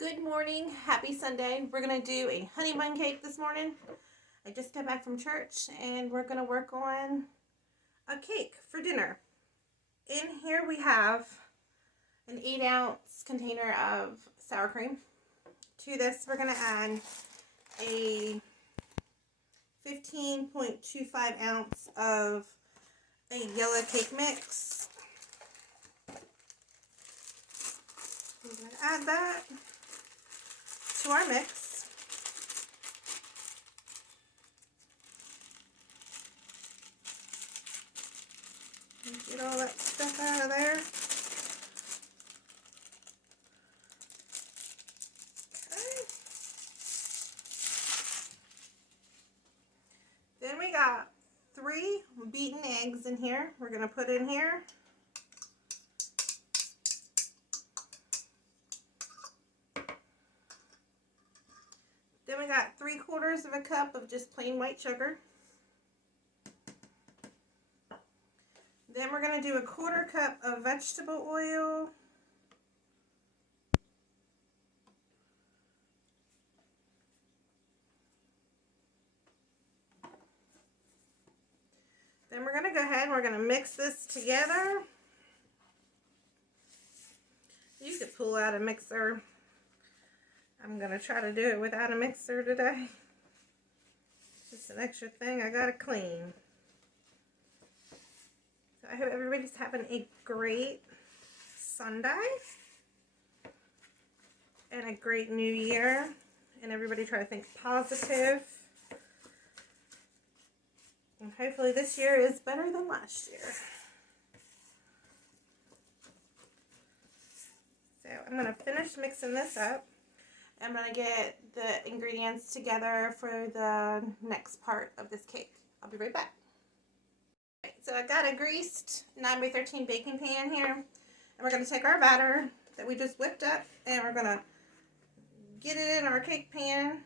Good morning, happy Sunday. We're going to do a honey bun cake this morning. I just got back from church and we're going to work on a cake for dinner. In here we have an 8-ounce container of sour cream. To this we're going to add a 15.25 ounce of a yellow cake mix. We're going to add that to our mix. Get all that stuff out of there. Okay. Then we got 3 beaten eggs in here. We're going to put in here. Then we got 3/4 of a cup of just plain white sugar. Then we're going to do a 1/4 cup of vegetable oil. Then we're going to go ahead and we're going to mix this together. You could pull out a mixer. I'm going to try to do it without a mixer today. Just an extra thing I got to clean. So I hope everybody's having a great Sunday and a great new year. And everybody try to think positive. And hopefully this year is better than last year. So I'm going to finish mixing this up. I'm going to get the ingredients together for the next part of this cake. I'll be right back. Okay, so I've got a greased 9x13 baking pan here. And we're going to take our batter that we just whipped up and we're going to get it in our cake pan.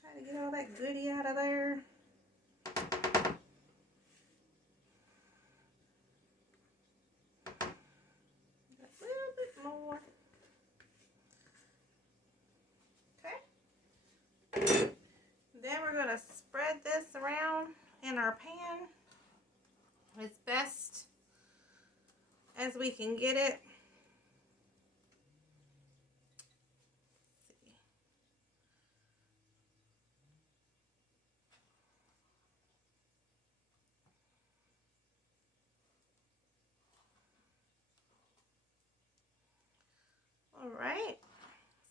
Try to get all that goodie out of there. A little bit more. Okay. Then we're going to spread this around in our pan as best as we can get it. Alright,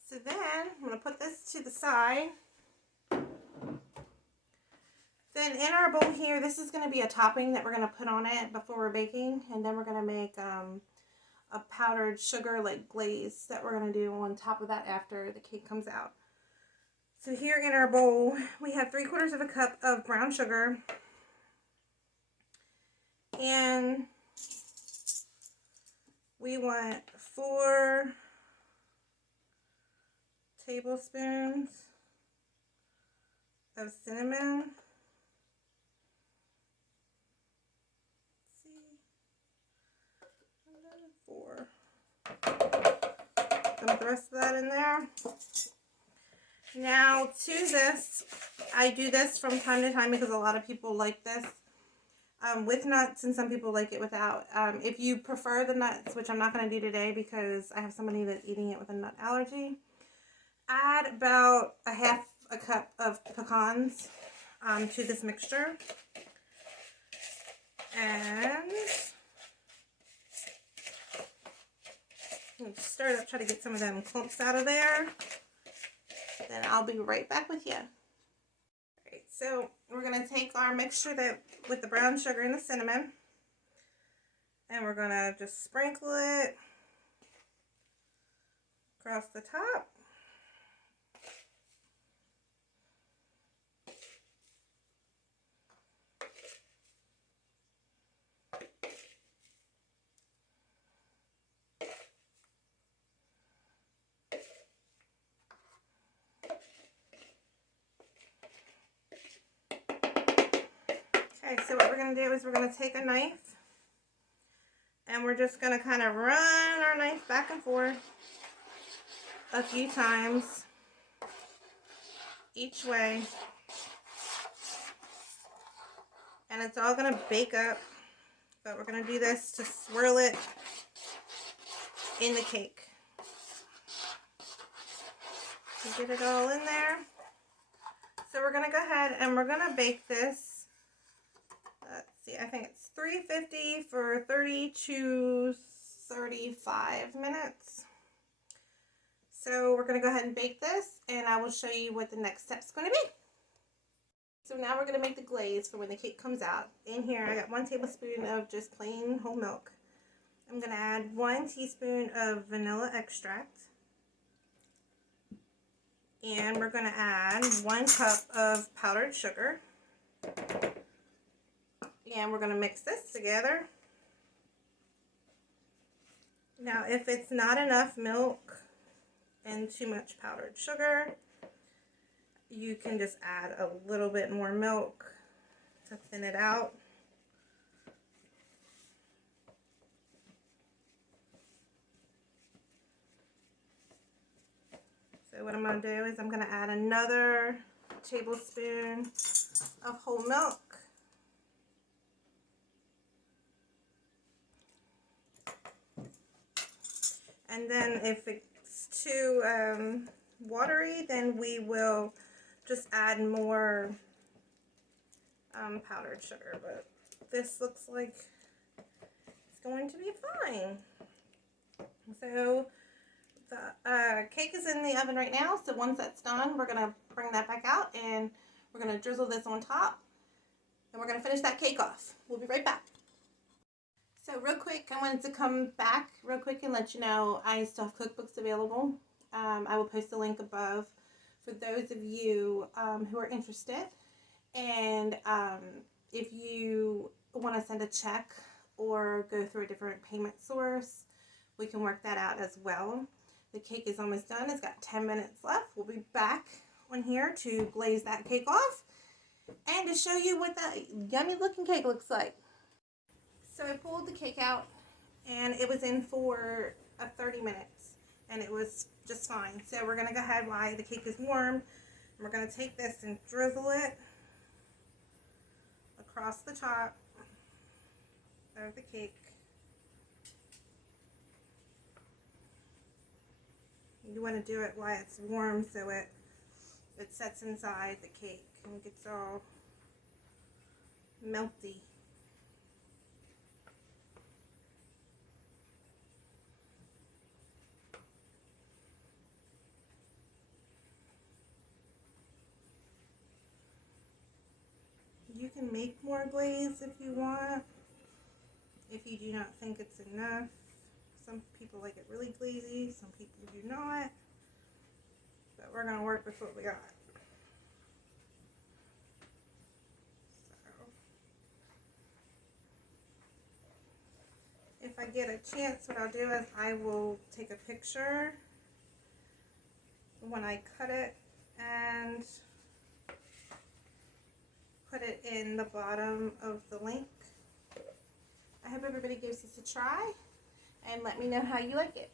so then I'm going to put this to the side. Then in our bowl here, this is going to be a topping that we're going to put on it before we're baking. And then we're going to make a powdered sugar like glaze that we're going to do on top of that after the cake comes out. So here in our bowl, we have 3/4 of a cup of brown sugar. And we want 4 tablespoons of cinnamon. Let's see, 4. Dump the rest of that in there. Now to this, I do this from time to time because a lot of people like this with nuts and some people like it without. If you prefer the nuts, which I'm not going to do today because I have somebody that's eating it with a nut allergy, add about a 1/2 cup of pecans to this mixture. And stir it up, try to get some of them clumps out of there. Then I'll be right back with you. Alright, so we're going to take our mixture with the brown sugar and the cinnamon. And we're going to just sprinkle it across the top. Okay, so what we're going to do is we're going to take a knife and we're just going to kind of run our knife back and forth a few times each way. And it's all going to bake up, but we're going to do this to swirl it in the cake. Get it all in there. So we're going to go ahead and we're going to bake this. Let's see, I think it's 350 for 30 to 35 minutes. So we're going to go ahead and bake this, and I will show you what the next step's going to be. So now we're going to make the glaze for when the cake comes out. In here I got 1 tablespoon of just plain whole milk. I'm going to add 1 teaspoon of vanilla extract. And we're going to add 1 cup of powdered sugar. And we're going to mix this together. Now if it's not enough milk and too much powdered sugar, you can just add a little bit more milk to thin it out. So what I'm going to do is I'm going to add another tablespoon of whole milk. And then if it's too watery, then we will just add more powdered sugar. But this looks like it's going to be fine. So the cake is in the oven right now, so once that's done, we're going to bring that back out and we're going to drizzle this on top and we're going to finish that cake off. We'll be right back. So real quick, I wanted to come back real quick and let you know I still have cookbooks available. I will post the link above for those of you who are interested. And if you want to send a check or go through a different payment source, we can work that out as well. The cake is almost done. It's got 10 minutes left. We'll be back on here to glaze that cake off and to show you what that yummy looking cake looks like. So I pulled the cake out and it was in for 30 minutes and it was just fine. So we're going to go ahead while the cake is warm and we're going to take this and drizzle it across the top of the cake. You want to do it while it's warm so it sets inside the cake and gets all melty. You can make more glaze if you want, if you do not think it's enough. Some people like it really glazy, some people do not, but we're going to work with what we got. So, if I get a chance, what I'll do is I will take a picture when I cut it and put it in the bottom of the link. I hope everybody gives this a try and let me know how you like it.